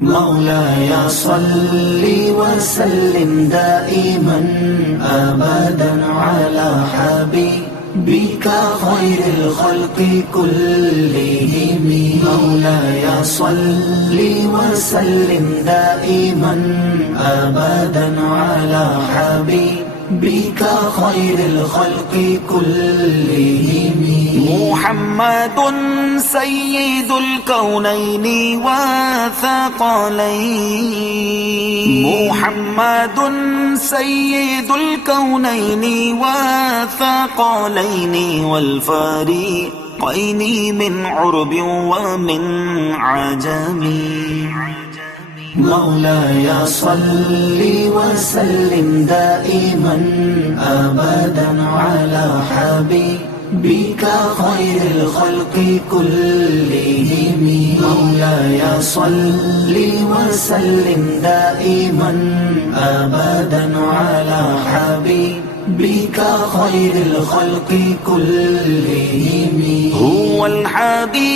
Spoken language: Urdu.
مولاي صل وسلم دائما أبدا على حبيبك خير الخلق كلهم. مولاي صل وسلم دائما أبدا على حبيبك خير الخلق كلهم. محمد سيد الكونين والثقلين. محمد سيد الكونين والثقلين والفريقين من عرب ومن عجم. مولاي صل وسلم دائما أبدا على حبيبك خير الخلق كلهم. مولاي صل وسلم دائما أبدا على حبيبك خير الخلق كلهم. هو الحبيب